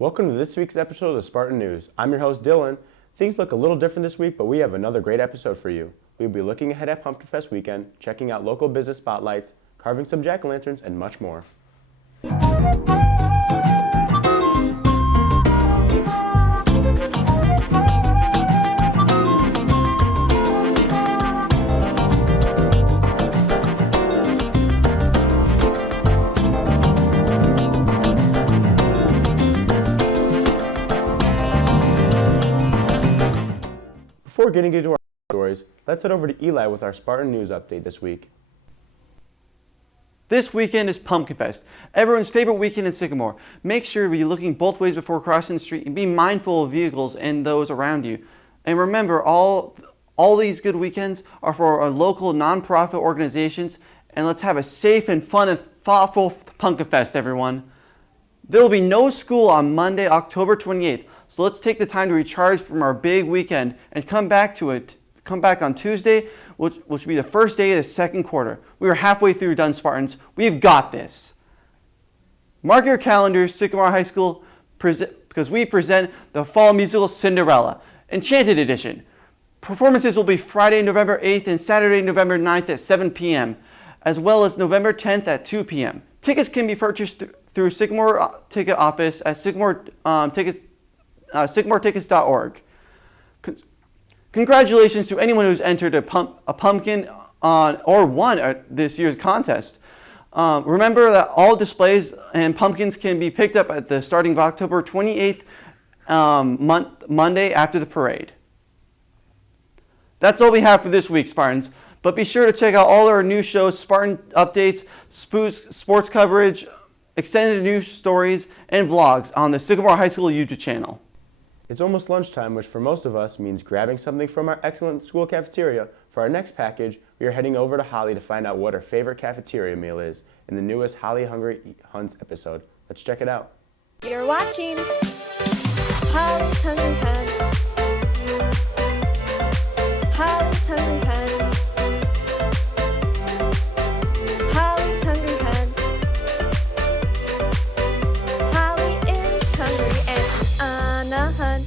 Welcome to this week's episode of the Spartan News. I'm your host, Dylan. Things look a little different this week, but we have another great episode for you. We'll be looking ahead at Pumpkinfest weekend, checking out local business spotlights, carving some jack-o'-lanterns, and much more. Before getting into our stories, let's head over to Eli with our Spartan News update this week. This weekend is Pumpkinfest, everyone's favorite weekend in Sycamore. Make sure to be looking both ways before crossing the street and be mindful of vehicles and those around you. And remember, all these good weekends are for our local nonprofit organizations, and let's have a safe and fun and thoughtful Pumpkinfest, everyone. There will be no school on Monday, October 28th. So let's take the time to recharge from our big weekend and come back on Tuesday, which will be the first day of the second quarter. We are halfway through done, Spartans. We've got this. Mark your calendars, Sycamore High School, because we present the fall musical Cinderella, Enchanted Edition. Performances will be Friday, November 8th and Saturday, November 9th at 7 p.m., as well as November 10th at 2 p.m. Tickets can be purchased through Sycamore Ticket Office at sycamoretickets.org. Congratulations to anyone who's entered a pumpkin or won this year's contest. Remember that all displays and pumpkins can be picked up at the starting of October 28th, Monday after the parade. That's all we have for this week, Spartans. But be sure to check out all our new shows, Spartan updates, sports coverage, extended news stories, and vlogs on the Sycamore High School YouTube channel. It's almost lunchtime, which for most of us means grabbing something from our excellent school cafeteria. For our next package, we are heading over to Holly to find out what her favorite cafeteria meal is in the newest Holly Hungry Hunts episode. Let's check it out. You're watching Holly's Hungry Hunts. Holly's Hungry Hunts. Holly's Hungry Hunts. Holly is hungry and she's on a hunt.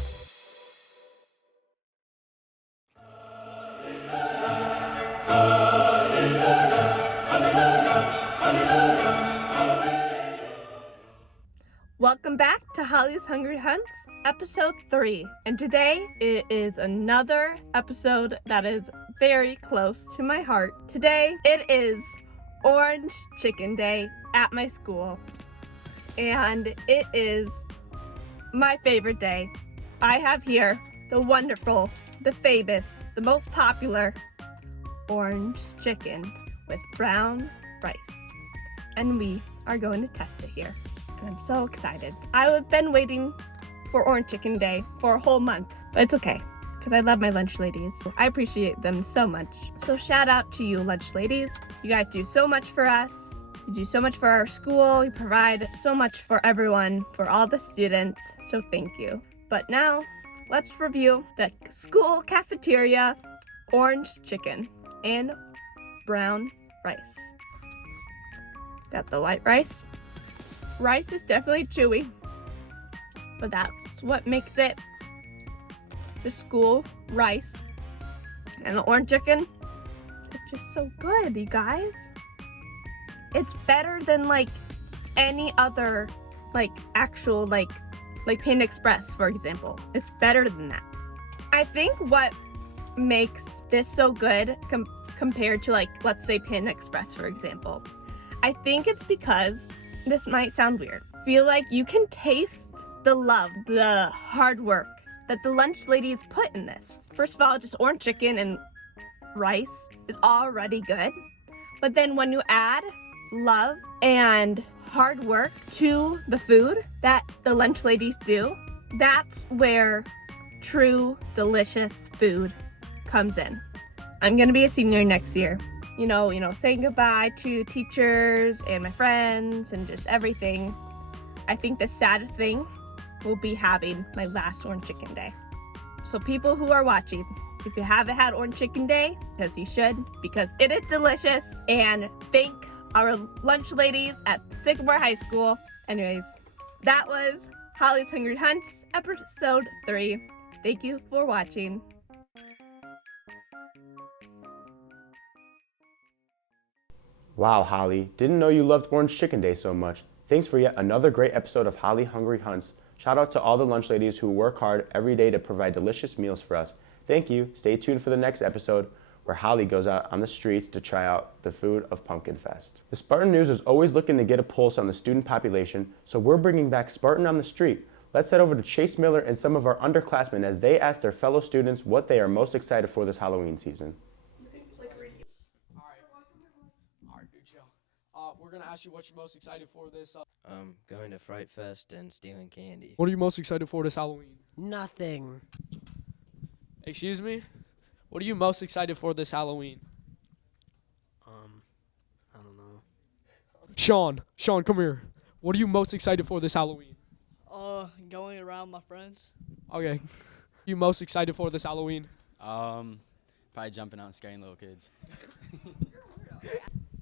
Welcome back to Holly's Hungry Hunts, episode 3. And today it is another episode that is very close to my heart. Today it is Orange Chicken Day at my school. And it is my favorite day. I have here the wonderful, the famous, the most popular orange chicken with brown rice. And we are going to test it here. I'm so excited. I've been waiting for Orange Chicken Day for a whole month, but it's okay, because I love my lunch ladies. I appreciate them so much. So shout out to you, lunch ladies. You guys do so much for us. You do so much for our school. You provide so much for everyone, for all the students, so thank you. But now, let's review the school cafeteria orange chicken and brown rice. Got the white rice. Rice is definitely chewy, but that's what makes it the school rice. And the orange chicken, it's just so good, you guys. It's better than like any other actual Panda Express, for example. It's better than that. I think what makes this so good compared to let's say Panda Express, for example, I think it's because this might sound weird. Feel like you can taste the love, the hard work that the lunch ladies put in this. First of all, just orange chicken and rice is already good. But then when you add love and hard work to the food that the lunch ladies do, that's where true delicious food comes in. I'm gonna be a senior next year. You know, saying goodbye to teachers and my friends and just everything. I think the saddest thing will be having my last Orange Chicken Day. So people who are watching, if you haven't had Orange Chicken Day, because you should, because it is delicious, and thank our lunch ladies at Sycamore High School. Anyways, that was Holly's Hungry Hunts, episode 3. Thank you for watching. Wow, Holly, didn't know you loved Orange Chicken Day so much. Thanks for yet another great episode of Holly Hungry Hunts. Shout out to all the lunch ladies who work hard every day to provide delicious meals for us. Thank you. Stay tuned for the next episode where Holly goes out on the streets to try out the food of Pumpkinfest. The Spartan News is always looking to get a pulse on the student population, so we're bringing back Spartan on the Street. Let's head over to Chase Miller and some of our underclassmen as they ask their fellow students what they are most excited for this Halloween season. All right, dude, chill. We're gonna ask you what you're most excited for this. Going to Fright Fest and stealing candy. What are you most excited for this Halloween? Nothing. Excuse me? What are you most excited for this Halloween? I don't know. Sean, come here. What are you most excited for this Halloween? Going around my friends. Okay. You most excited for this Halloween? Probably jumping out and scaring little kids.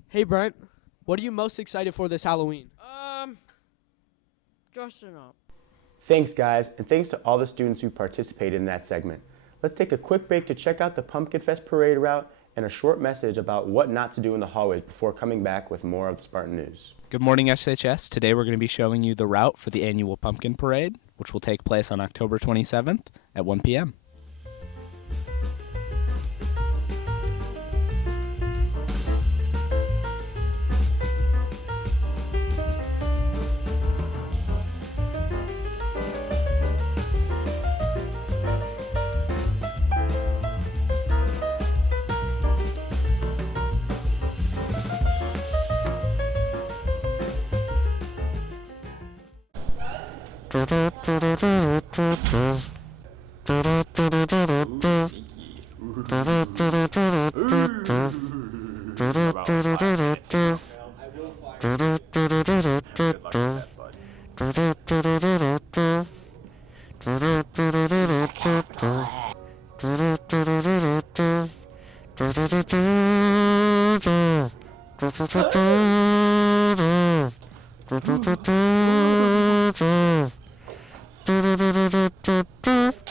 Hey, Brent. What are you most excited for this Halloween? Dressing up. Thanks, guys, and thanks to all the students who participated in that segment. Let's take a quick break to check out the Pumpkinfest parade route and a short message about what not to do in the hallways before coming back with more of the Spartan News. Good morning, SHS. Today we're going to be showing you the route for the annual Pumpkin Parade, which will take place on October 27th at 1 p.m.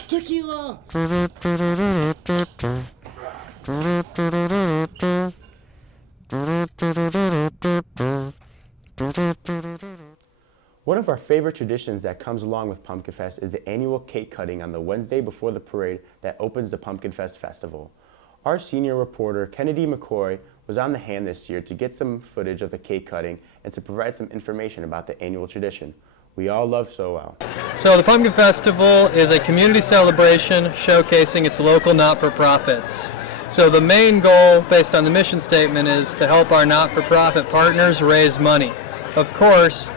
Tequila! One of our favorite traditions that comes along with Pumpkinfest is the annual cake cutting on the Wednesday before the parade that opens the Pumpkinfest Festival. Our senior reporter, Kennedy McCoy, was on the hand this year to get some footage of the cake cutting and to provide some information about the annual tradition we all love so well. So the Pumpkin Festival is a community celebration showcasing its local not-for-profits. So the main goal, based on the mission statement, is to help our not-for-profit partners raise money. Of course,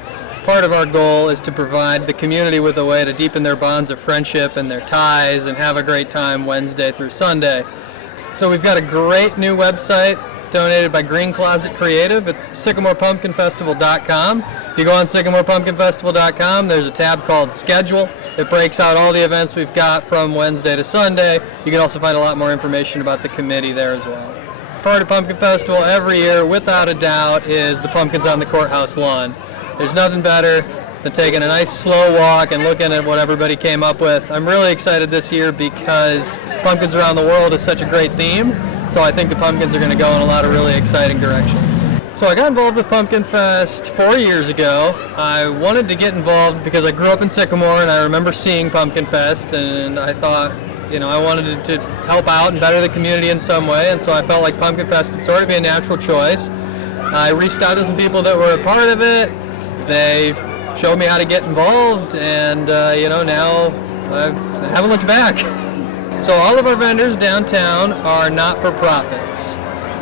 part of our goal is to provide the community with a way to deepen their bonds of friendship and their ties and have a great time Wednesday through Sunday. So we've got a great new website donated by Green Closet Creative. It's sycamorepumpkinfestival.com. If you go on sycamorepumpkinfestival.com, there's a tab called Schedule. It breaks out all the events we've got from Wednesday to Sunday. You can also find a lot more information about the committee there as well. Part of Pumpkin Festival every year, without a doubt, is the pumpkins on the courthouse lawn. There's nothing better than taking a nice slow walk and looking at what everybody came up with. I'm really excited this year because Pumpkins Around the World is such a great theme. So I think the pumpkins are going to go in a lot of really exciting directions. So I got involved with Pumpkinfest 4 years ago. I wanted to get involved because I grew up in Sycamore and I remember seeing Pumpkinfest, and I thought, I wanted to help out and better the community in some way, and so I felt like Pumpkinfest would sort of be a natural choice. I reached out to some people that were a part of it. They showed me how to get involved, and now I haven't looked back. So all of our vendors downtown are not-for-profits.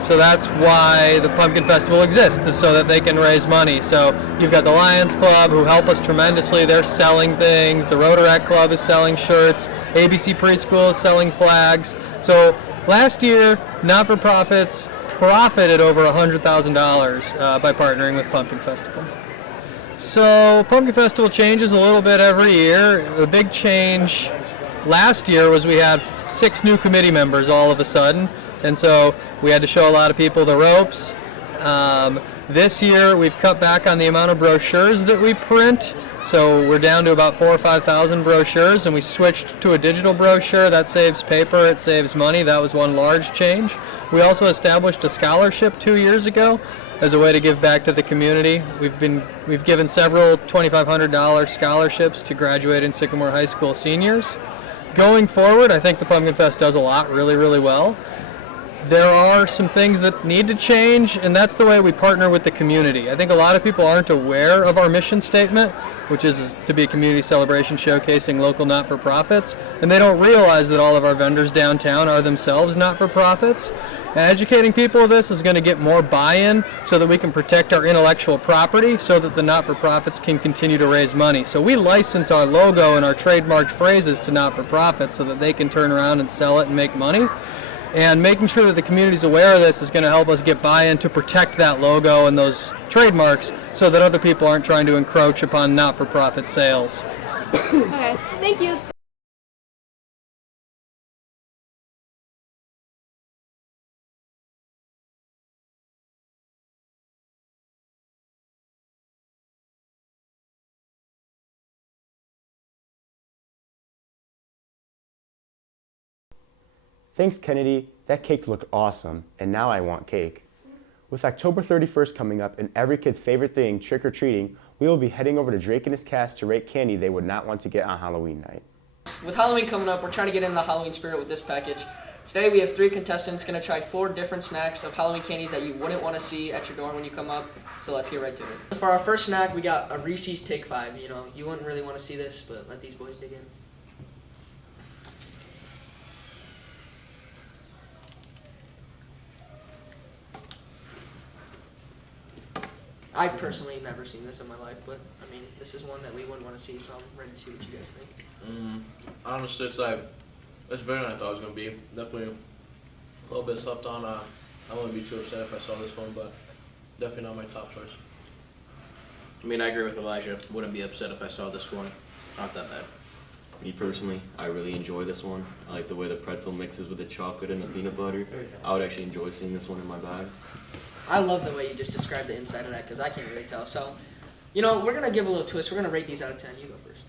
So that's why the Pumpkin Festival exists, is so that they can raise money. So you've got the Lions Club, who help us tremendously. They're selling things. The Rotaract Club is selling shirts. ABC Preschool is selling flags. So last year, not-for-profits profited over $100,000 by partnering with Pumpkin Festival. So Pumpkin Festival changes a little bit every year. The big change last year was we had 6 new committee members all of a sudden, and so we had to show a lot of people the ropes. This year we've cut back on the amount of brochures that we print. So we're down to about 4,000 or 5,000 brochures, and we switched to a digital brochure. That saves paper, it saves money. That was one large change. We also established a scholarship 2 years ago as a way to give back to the community. We've given several $2,500 scholarships to graduating Sycamore High School seniors. Going forward, I think the Pumpkinfest does a lot really, really well. There are some things that need to change, and that's the way we partner with the community. I think a lot of people aren't aware of our mission statement, which is to be a community celebration showcasing local not-for-profits, and they don't realize that all of our vendors downtown are themselves not-for-profits. And educating people of this is going to get more buy-in so that we can protect our intellectual property so that the not-for-profits can continue to raise money. So we license our logo and our trademarked phrases to not-for-profits so that they can turn around and sell it and make money. And making sure that the community is aware of this is going to help us get buy-in to protect that logo and those trademarks so that other people aren't trying to encroach upon not-for-profit sales. Okay, thank you. Thanks, Kennedy. That cake looked awesome, and now I want cake. With October 31st coming up and every kid's favorite thing, trick-or-treating, we will be heading over to Drake and his cast to rate candy they would not want to get on Halloween night. With Halloween coming up, we're trying to get in the Halloween spirit with this package. Today we have 3 contestants going to try 4 different snacks of Halloween candies that you wouldn't want to see at your door when you come up. So let's get right to it. For our first snack, we got a Reese's Take 5. You know, you wouldn't really want to see this, but let these boys dig in. I've personally never seen this in my life, but I mean, this is one that we wouldn't want to see, so I'm ready to see what you guys think. Honestly, it's better than I thought it was going to be. Definitely a little bit slept on. I wouldn't be too upset if I saw this one, but definitely not my top choice. I mean, I agree with Elijah. Wouldn't be upset if I saw this one. Not that bad. Me personally, I really enjoy this one. I like the way the pretzel mixes with the chocolate and the peanut butter. I would actually enjoy seeing this one in my bag. I love the way you just described the inside of that because I can't really tell. So, you know, we're going to give a little twist. We're going to rate these out of 10. You go first.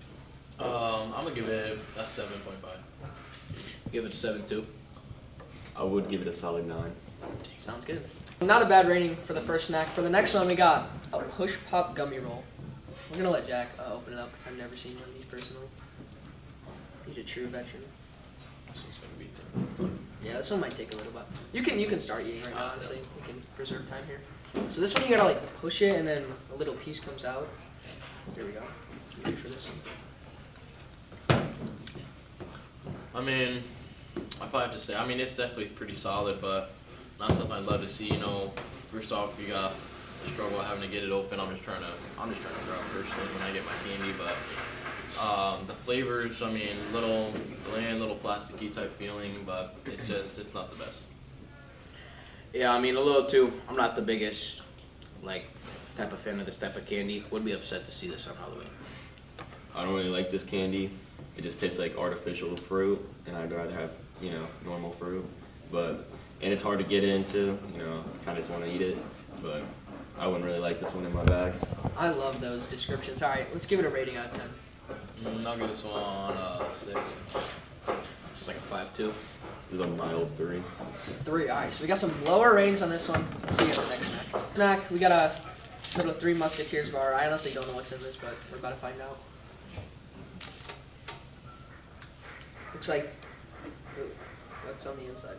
I'm going to give it a 7.5. Give it a 7 too. I would give it a solid 9. Sounds good. Not a bad rating for the first snack. For the next one, we got a Push Pop Gummy Roll. We're going to let Jack open it up because I've never seen one of these personally. He's a true veteran. This one's going to be 10. Yeah, this one might take a little bit. You can start eating right now, honestly. We can preserve time here. So this one you gotta like push it and then a little piece comes out. There we go. Ready for this one? I mean, I probably have to say, I mean, it's definitely pretty solid, but not something I'd love to see. You know, first off, you got the struggle of having to get it open. I'm just trying to grab personally when I get my candy, but the flavors, I mean, little bland, little plasticky type feeling, but it's not the best. Yeah, I mean, a little too. I'm not the biggest, type of fan of this type of candy. Would be upset to see this on Halloween. I don't really like this candy. It just tastes like artificial fruit, and I'd rather have, normal fruit. And it's hard to get into, kind of just want to eat it, but I wouldn't really like this one in my bag. I love those descriptions. All right, let's give it a rating out of 10. I'll give this one a 6. It's like a 5 too. This is a mild 3. 3. All right, so we got some lower ratings on this one. Let's see you in the next snack. We got a little 3 Musketeers bar. I honestly don't know what's in this, but we're about to find out. Looks like, what's on the inside?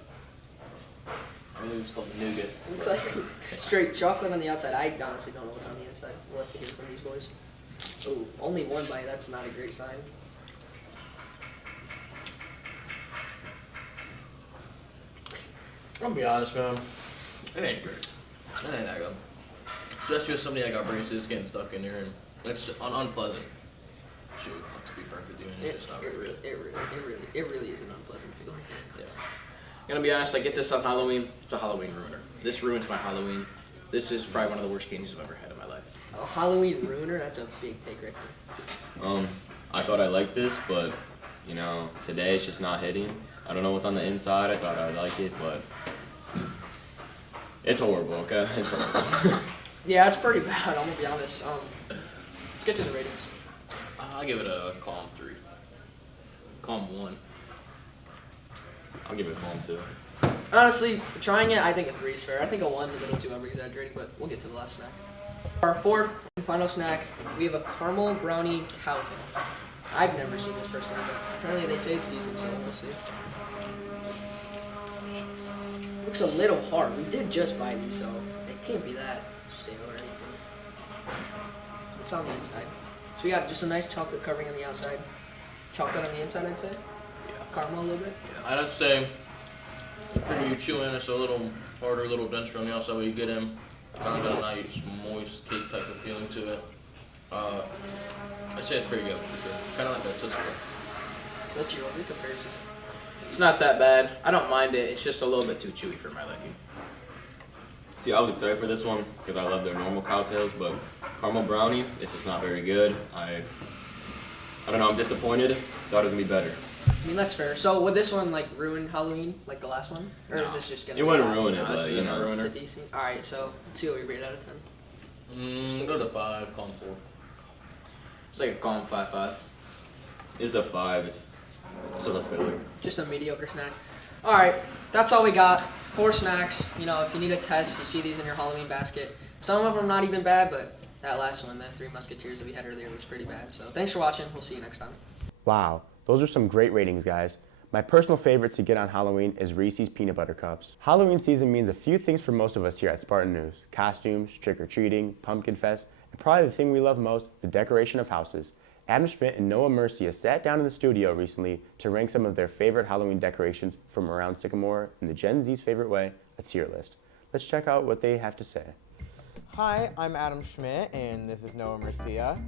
I believe it's called nougat. Looks like straight chocolate on the outside. I honestly don't know what's on the inside. We'll have to hear from these boys. Oh, only one bite. That's not a great sign. I'll be honest, man. It ain't great. It ain't that good. Especially with somebody that got braces getting stuck in there, and it's unpleasant. Shoot, to be frank with you, and it's just not very good. It really is an unpleasant feeling. Yeah. Gonna be honest, I get this on Halloween. It's a Halloween ruiner. This ruins my Halloween. This is probably one of the worst candies I've ever had in my life. A Halloween ruiner? That's a big take right there. I thought I liked this, but, today it's just not hitting. I don't know what's on the inside. I thought I'd like it, but it's horrible, okay? It's horrible. Yeah, it's pretty bad, I'm gonna be honest. Let's get to the ratings. I'll give it a calm 3. Calm 1. I'll give it a calm 2. Honestly, trying it, I think a 3 is fair. I think a 1's a little too over-exaggerating, but we'll get to the last snack. For our fourth and final snack, we have a caramel brownie cowtail. I've never seen this personally, but apparently they say it's decent, so we'll see. Looks a little hard. We did just buy these, so it can't be that stale or anything. It's on the inside. So we got just a nice chocolate covering on the outside. Chocolate on the inside, I'd say. Yeah. Caramel a little bit. I'd have to say, after you chew in, it's a little harder, a little denser on the outside, but you get in, kind of got a nice, moist cake type of feeling to it. I'd say it's pretty good, for sure. Kind of like that Tootsie Roll. What's your other comparison? It's not that bad. I don't mind it. It's just a little bit too chewy for my liking. See, I was excited for this one because I love their normal cowtails, but caramel brownie, it's just not very good. I don't know, I'm disappointed. Thought it was gonna be better. I mean, that's fair. So would this one like ruin Halloween like the last one? Or No. is this just gonna It be wouldn't bad? ruin it, No, but this you isn't a know. ruiner. It's a decent. Alright, so let's see what we rate out of 10. Go to 5, calm 4. It's like a calm 5-5. It's a 5. It's just a filler. Just a mediocre snack. Alright, that's all we got. 4 snacks. You know, if you need a test, you see these in your Halloween basket. Some of them not even bad, but that last one, the 3 Musketeers that we had earlier, was pretty bad. So thanks for watching. We'll see you next time. Wow, those are some great ratings, guys. My personal favorites to get on Halloween is Reese's Peanut Butter Cups. Halloween season means a few things for most of us here at Spartan News. Costumes, trick-or-treating, Pumpkinfest, and probably the thing we love most, the decoration of houses. Adam Schmidt and Noah Mercia sat down in the studio recently to rank some of their favorite Halloween decorations from around Sycamore in the Gen Z's favorite way, a tier list. Let's check out what they have to say. Hi, I'm Adam Schmidt, and this is Noah Mercia.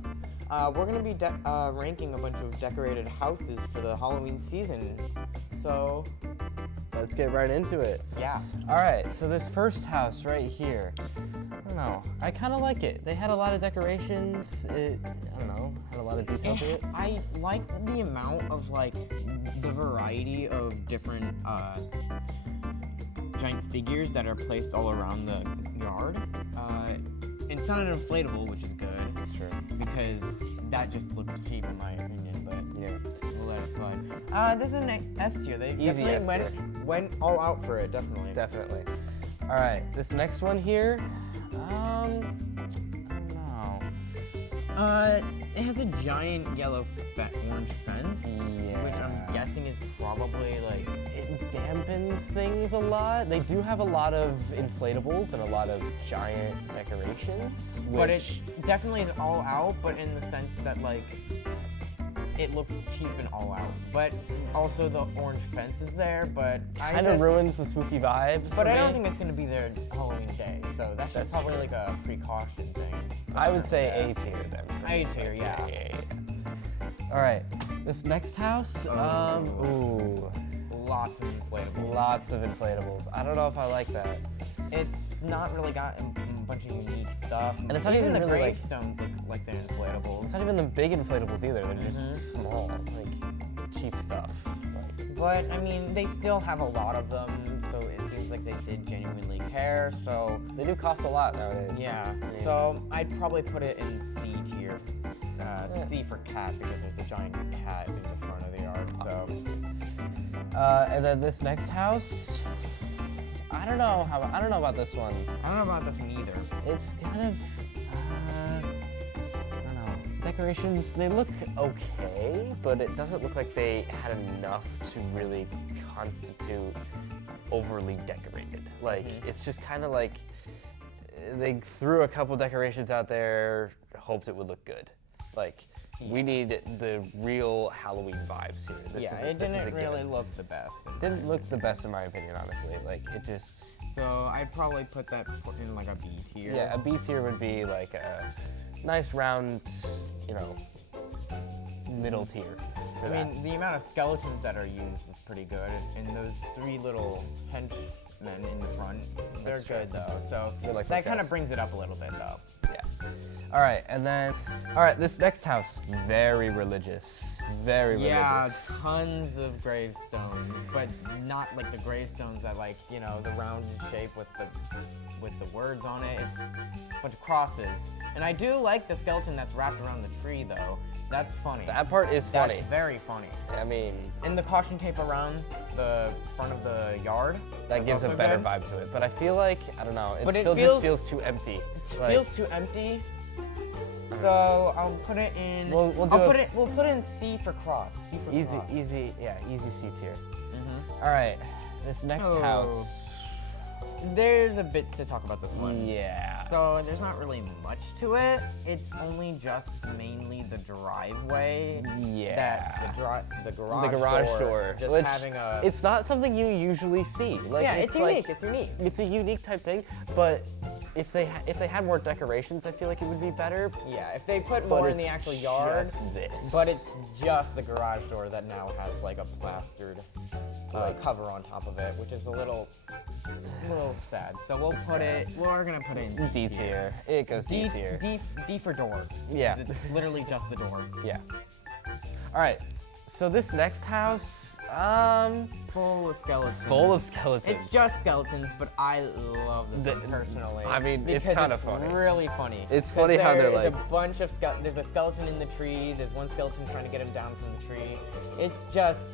We're going to be ranking a bunch of decorated houses for the Halloween season. So, let's get right into it. Yeah. All right, so this first house right here, I don't know, I kind of like it. They had a lot of decorations. I don't know, had a lot of detail to it. I like the amount of, like, the variety of different giant figures that are placed all around the yard. It's not an inflatable, which is good. That's true. Because that just looks cheap in my opinion, but yeah, we'll let it slide. This is an S tier. They Easy definitely went all out for it, definitely. Definitely. All right, this next one here, I don't know. It has a giant yellow orange fence, which I'm guessing is probably like... It dampens things a lot. They do have a lot of inflatables and a lot of giant decorations. But it definitely is all out, but in the sense that like, it looks cheap and all out. But also the orange fence is there, but kind of ruins the spooky vibe. But I don't think it's going to be there Halloween day, so that's probably true. like a precaution thing. I would say A tier then. A tier, yeah. All right, this next house, ooh. Lots of inflatables. Lots of inflatables. I don't know if I like that. It's not really got a bunch of unique stuff. And it's not even the really gravestones look like they're inflatables. It's not even the big inflatables either. They're just small, like cheap stuff. But I mean, they still have a lot of them, so it seems like they did genuinely care. So they do cost a lot nowadays. Yeah. So I'd probably put it in C tier. C for cat because there's a giant cat in the front of the yard. So. And then this next house, I don't know about this one. I don't know about this one either. It's kind of, I don't know. Decorations, they look okay, but it doesn't look like they had enough to really constitute overly decorated. Like, it's just kind of like they threw a couple decorations out there, hoped it would look good. Like, we need the real Halloween vibes here. It didn't really look the best. Didn't look the best in my opinion, honestly. Like, it just... So I'd probably put that in like a B tier. Yeah, a B tier would be like a nice round, you know, middle tier. I mean, the amount of skeletons that are used is pretty good, and those 3 little henchmen in the front, they're good though. So like that kind of brings it up a little bit though. All right, and then, all right, this next house, very religious, very religious. Yeah, tons of gravestones, but not like the gravestones that like, you know, the rounded shape with the words on it. But crosses. And I do like the skeleton that's wrapped around the tree though. That's funny. That part is funny. That's very funny. I mean, and the caution tape around the front of the yard. That gives a better vibe to it. But I feel like, I don't know, it still just feels too empty. It feels too empty. So I'll put it in. We'll put it in C for cross. C for easy, cross. easy C tier. All right, this next house. There's a bit to talk about this one. Yeah. So there's not really much to it. It's only just mainly the driveway. Yeah. That the garage door. Just which having a. It's not something you usually see. Like, yeah, it's unique. It's unique. It's a unique type thing, but. If they had more decorations, I feel like it would be better. Yeah, if they put more in the actual yard. Just this. But it's just the garage door that now has like a plastered cover on top of it, which is a little sad. So we'll put it. We're gonna put it in D tier. It goes D tier. D for door. Yeah. It's literally just the door. Yeah. All right. So this next house, full of skeletons. Full of skeletons. It's just skeletons, but I love this one personally. I mean, it's kind of funny. It's really funny. It's funny how they're like. There's a bunch of there's a skeleton in the tree. There's one skeleton trying to get him down from the tree. It's just,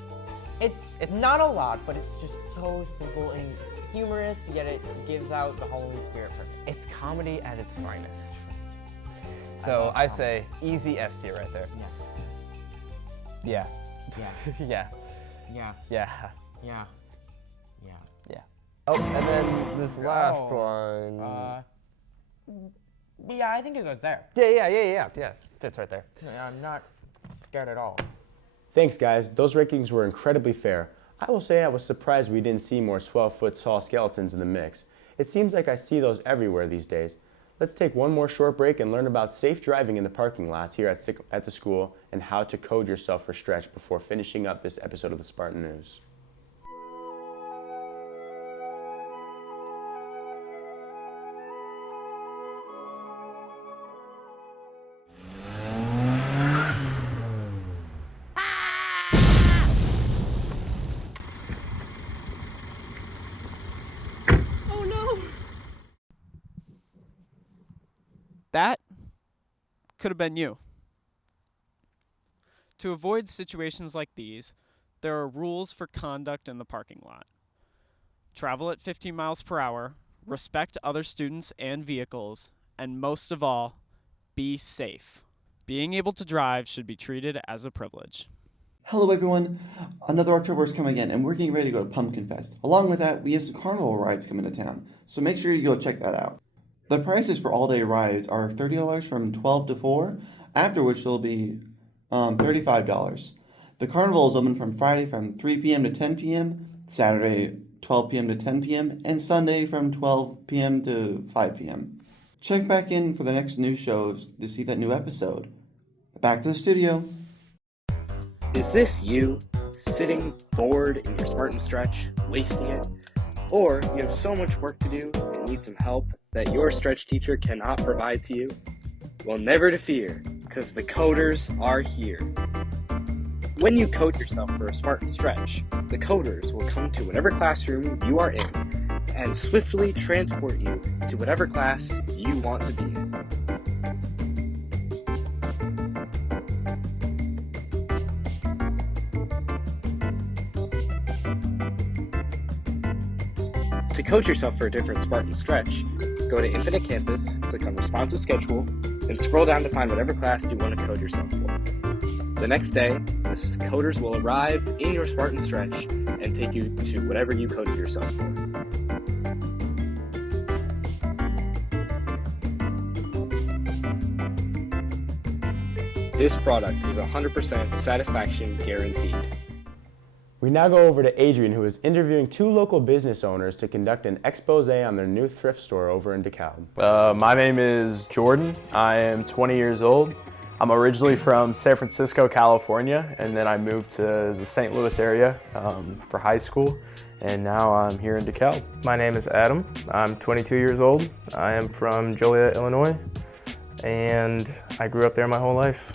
it's not a lot, but it's just so simple and humorous. Yet it gives out the Halloween spirit perfect. It's comedy at its finest. So I say easy S tier right there. Yeah. Yeah. Yeah. Yeah. Yeah. Yeah. Yeah. Yeah. Oh, and then this last one. Yeah, I think it goes there. Yeah. Fits right there. I'm not scared at all. Thanks, guys. Those rankings were incredibly fair. I will say I was surprised we didn't see more 12-foot tall skeletons in the mix. It seems like I see those everywhere these days. Let's take one more short break and learn about safe driving in the parking lots here at the school and how to code yourself for stretch before finishing up this episode of the Spartan News. That could have been you. To avoid situations like these, there are rules for conduct in the parking lot. Travel at 15 miles per hour, respect other students and vehicles, and most of all, be safe. Being able to drive should be treated as a privilege. Hello everyone, another October is coming in and we're getting ready to go to Pumpkinfest. Along with that, we have some carnival rides coming to town, so make sure you go check that out. The prices for all-day rides are $30 from 12 to 4, after which they'll be $35. The carnival is open from Friday from 3 p.m. to 10 p.m., Saturday 12 p.m. to 10 p.m., and Sunday from 12 p.m. to 5 p.m. Check back in for the next news shows to see that new episode. Back to the studio. Is this you, sitting bored in your Spartan stretch, wasting it? Or you have so much work to do and need some help that your stretch teacher cannot provide to you? Well, never to fear, because the coders are here. When you code yourself for a Spartan stretch, the coders will come to whatever classroom you are in and swiftly transport you to whatever class you want to be in. To code yourself for a different Spartan stretch, go to Infinite Campus, click on Responsive Schedule, and scroll down to find whatever class you want to code yourself for. The next day, the coders will arrive in your Spartan stretch and take you to whatever you coded yourself for. This product is 100% satisfaction guaranteed. We now go over to Adrian, who is interviewing two local business owners to conduct an expose on their new thrift store over in DeKalb. My name is Jordan. I am 20 years old. I'm originally from San Francisco, California, and then I moved to the St. Louis area for high school, and now I'm here in DeKalb. My name is Adam. I'm 22 years old. I am from Joliet, Illinois. and I grew up there my whole life.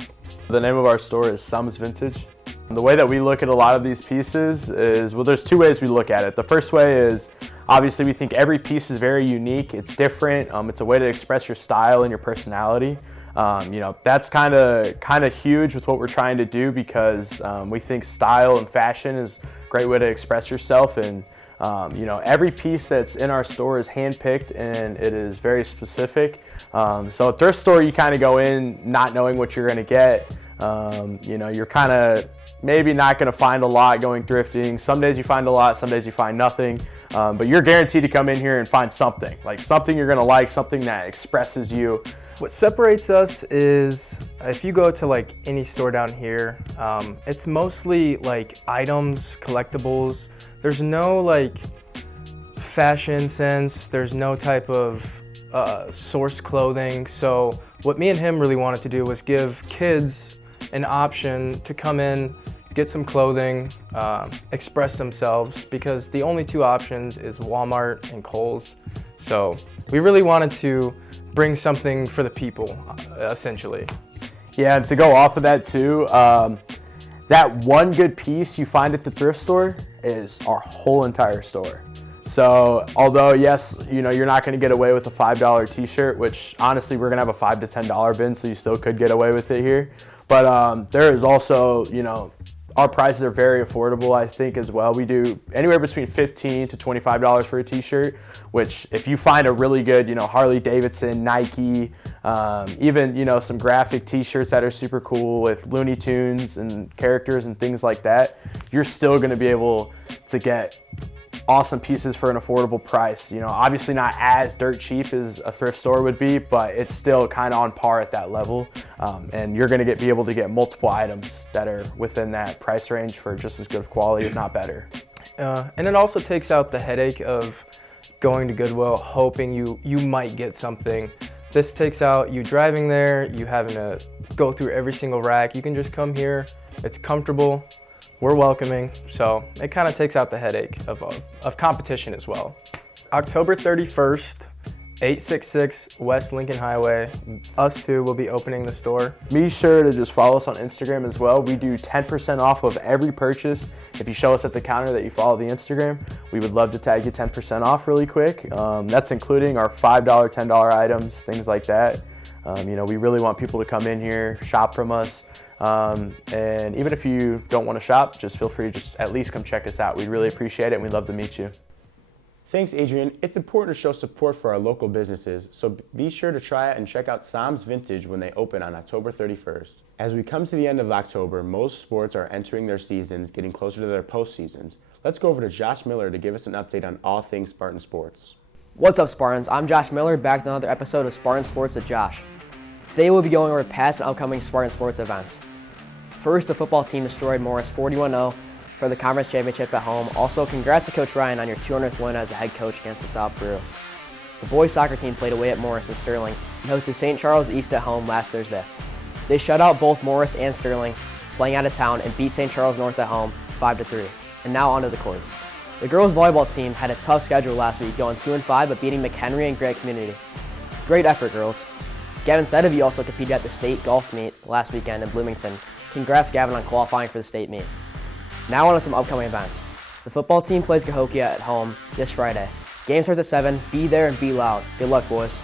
The name of our store is Sam's Vintage. The way that we look at a lot of these pieces is, well, there's two ways we look at it. The first way is, obviously we think every piece is very unique, it's different, it's a way to express your style and your personality. That's kind of huge with what we're trying to do, because we think style and fashion is a great way to express yourself, and every piece that's in our store is handpicked and it is very specific. So a thrift store, you kind of go in not knowing what you're going to get. You're kind of maybe not going to find a lot going thrifting. Some days you find a lot, some days you find nothing. But you're guaranteed to come in here and find something, like something you're going to like, something that expresses you. What separates us is, if you go to like any store down here, it's mostly like items, collectibles. There's no like fashion sense. There's no type of source clothing. So what me and him really wanted to do was give kids an option to come in, get some clothing, express themselves, because the only two options is Walmart and Kohl's. So we really wanted to bring something for the people, essentially. Yeah, and to go off of that too, that one good piece you find at the thrift store is our whole entire store. So although yes, you're not going to get away with a $5 t-shirt, which honestly we're going to have a $5 to $10 bin, so you still could get away with it here. But there is also, our prices are very affordable, I think, as well. We do anywhere between $15 to $25 for a t-shirt, which if you find a really good, Harley Davidson, Nike, even, some graphic t-shirts that are super cool with Looney Tunes and characters and things like that, you're still going to be able to get awesome pieces for an affordable price. Obviously not as dirt cheap as a thrift store would be, but it's still kind of on par at that level. And you're going to be able to get multiple items that are within that price range for just as good of quality, if not better. And it also takes out the headache of going to Goodwill hoping you might get something. This takes out you driving there, you having to go through every single rack. You can just come here, it's comfortable. We're welcoming, so it kind of takes out the headache of competition as well. October 31st, 866 West Lincoln Highway. Us two will be opening the store. Be sure to just follow us on Instagram as well. We do 10% off of every purchase. If you show us at the counter that you follow the Instagram, we would love to tag you 10% off really quick. That's including our $5, $10 items, things like that. We really want people to come in here, shop from us. And even if you don't want to shop, just feel free to just at least come check us out. We'd really appreciate it, and we'd love to meet you. Thanks, Adrian. It's important to show support for our local businesses, so be sure to try it and check out Sam's Vintage when they open on October 31st. As we come to the end of October, most sports are entering their seasons, getting closer to their postseasons. Let's go over to Josh Miller to give us an update on all things Spartan sports. What's up, Spartans? I'm Josh Miller, back with another episode of Spartan Sports with Josh. Today we'll be going over past and upcoming Spartan Sports events. First, the football team destroyed Morris 41-0 for the conference championship at home. Also, congrats to Coach Ryan on your 200th win as a head coach against the South Peru. The boys soccer team played away at Morris and Sterling and hosted St. Charles East at home last Thursday. They shut out both Morris and Sterling, playing out of town, and beat St. Charles North at home 5-3. And now onto the court. The girls volleyball team had a tough schedule last week, going 2-5, but beating McHenry and Grant Community. Great effort, girls. Gavin Sedevy also competed at the state golf meet last weekend in Bloomington. Congrats, Gavin, on qualifying for the state meet. Now on to some upcoming events. The football team plays Cahokia at home this Friday. Game starts at 7. Be there and be loud. Good luck, boys.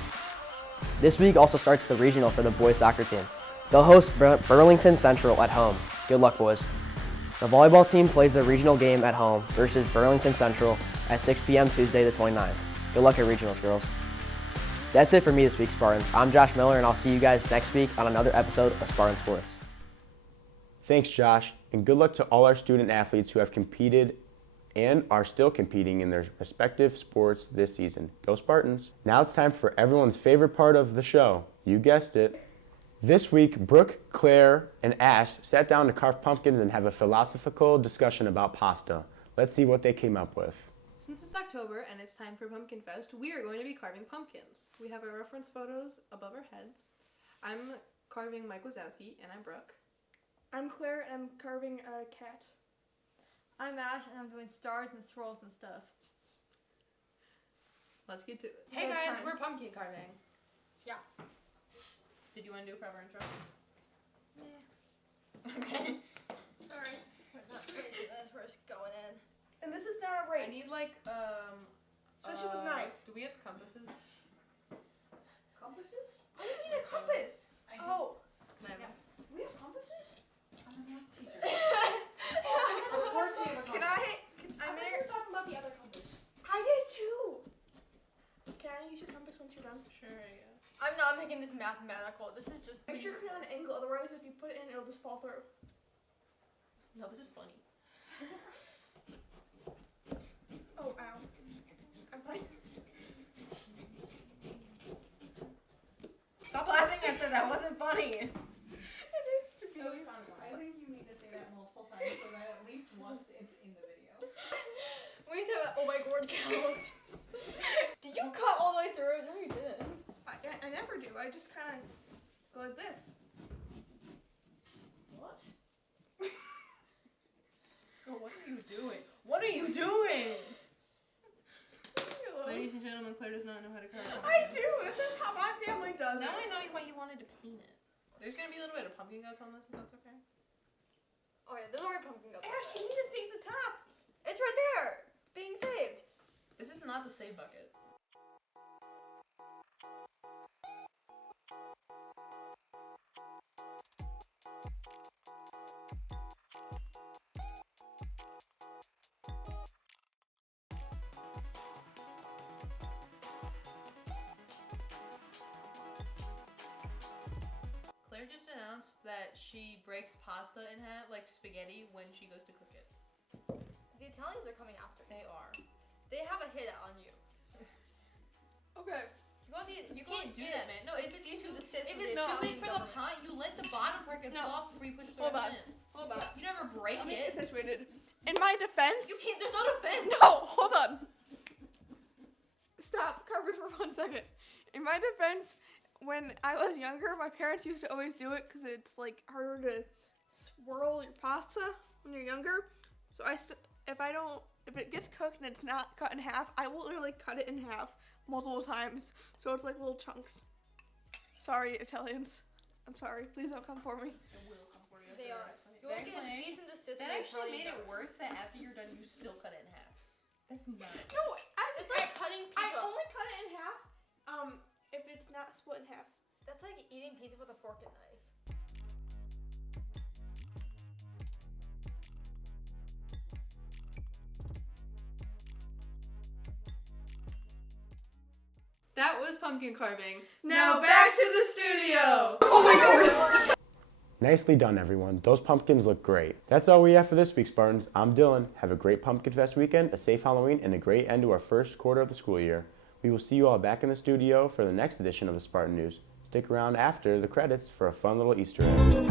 This week also starts the regional for the boys soccer team. They'll host Burlington Central at home. Good luck, boys. The volleyball team plays the regional game at home versus Burlington Central at 6 p.m. Tuesday the 29th. Good luck at regionals, girls. That's it for me this week, Spartans. I'm Josh Miller, and I'll see you guys next week on another episode of Spartan Sports. Thanks, Josh, and good luck to all our student athletes who have competed and are still competing in their respective sports this season. Go Spartans! Now it's time for everyone's favorite part of the show. You guessed it. This week, Brooke, Claire, and Ash sat down to carve pumpkins and have a philosophical discussion about pasta. Let's see what they came up with. Since it's October and it's time for Pumpkinfest, we are going to be carving pumpkins. We have our reference photos above our heads. I'm carving Mike Wazowski, and I'm Brooke. I'm Claire, and I'm carving a cat. I'm Ash, and I'm doing stars and swirls and stuff. Let's get to it. Hey guys, we're pumpkin carving. Yeah. Did you want to do a proper intro? Yeah. Okay. Alright. Not crazy, that's where it's going in. And this is not a race. I need like Especially with knives. Do we have compasses? Compasses? I don't need a compass. Oh. Can I have one? We have compasses? I'm a math teacher. Of course we have a compass. I thought you were talking about the other compass. I did too. Can I use your compass once you're done? Sure, yeah. I'm not making this mathematical. This is just. Make sure you put it on an angle, otherwise if you put it in, it'll just fall through. No, this is funny. Oh, ow. I'm fine. Stop laughing after that wasn't funny. It is to be. I think you need to say that multiple times so that at least once it's in the video. We need to. Oh my god, count. Did you cut all the way through? No, you didn't. I never do. I just kind of go like this. What? Oh, what are you doing? What are you doing? Ladies and gentlemen, Claire does not know how to carve. I do. This is how my family does Now it. I know why you wanted to paint it. There's gonna be a little bit of pumpkin guts on this, if that's okay. Oh yeah, there's already pumpkin guts. Ash, you need to save the top. It's right there, being saved. This is not the save bucket. Claire just announced that she breaks pasta in half like spaghetti when she goes to cook it. The Italians are coming after. They are. They have a hit on you. Okay. You can't do that, man. No, if it's too big for the pie, you let the bottom part get soft before you push the rest in. Hold on. You never break Let me it. get situated. In my defense. You can't. There's no defense. No, hold on. Stop, Carver, for 1 second. In my defense, when I was younger, my parents used to always do it because it's like harder to swirl your pasta when you're younger. So if it gets cooked and it's not cut in half, I will literally cut it in half multiple times, so it's like little chunks. Sorry, Italians. I'm sorry. Please don't come for me. It will come for you. They are. You will get a cease and desist. That actually made it worse that after you're done, you still cut it in half. That's not. No, It's like cutting pizza. I only cut it in half. If it's not split in half. That's like eating pizza with a fork and knife. That was pumpkin carving. Now back to the studio. Oh my god. Nicely done, everyone. Those pumpkins look great. That's all we have for this week, Spartans. I'm Dylan. Have a great Pumpkinfest weekend, a safe Halloween, and a great end to our first quarter of the school year. We will see you all back in the studio for the next edition of the Spartan News. Stick around after the credits for a fun little Easter egg.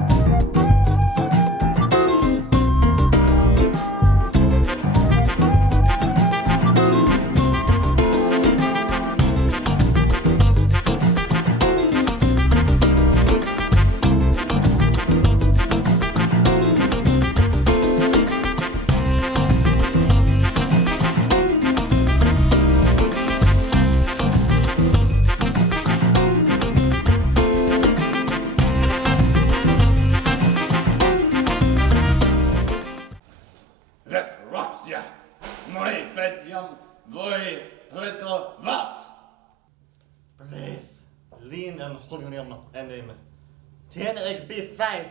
B5.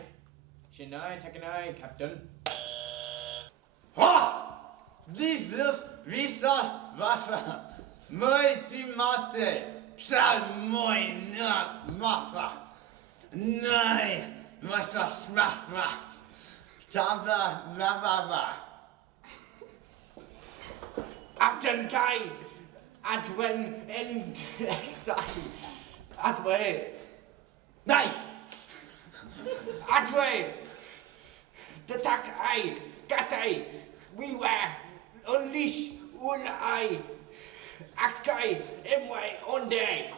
Shinai, Takanai, Captain. Livlös visas vassa. Möiti mate. Psalmoi nas massa. Nej, massa smassa. Tava lavava. Captain Kai. Atwen and Stasi. Atway. Nej! Atway! The tak I, Gatai, we were unleash un I, Axkai, Emway, on day.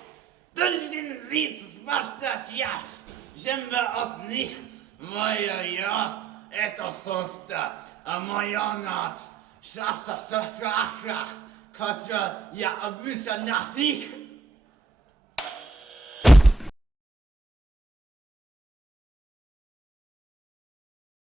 Dulden vits vastas jas. Jemba at nicht. Maja jast. Eto sosta. A moja nat. Shasta sostra afra. Katra ja abusa nasik.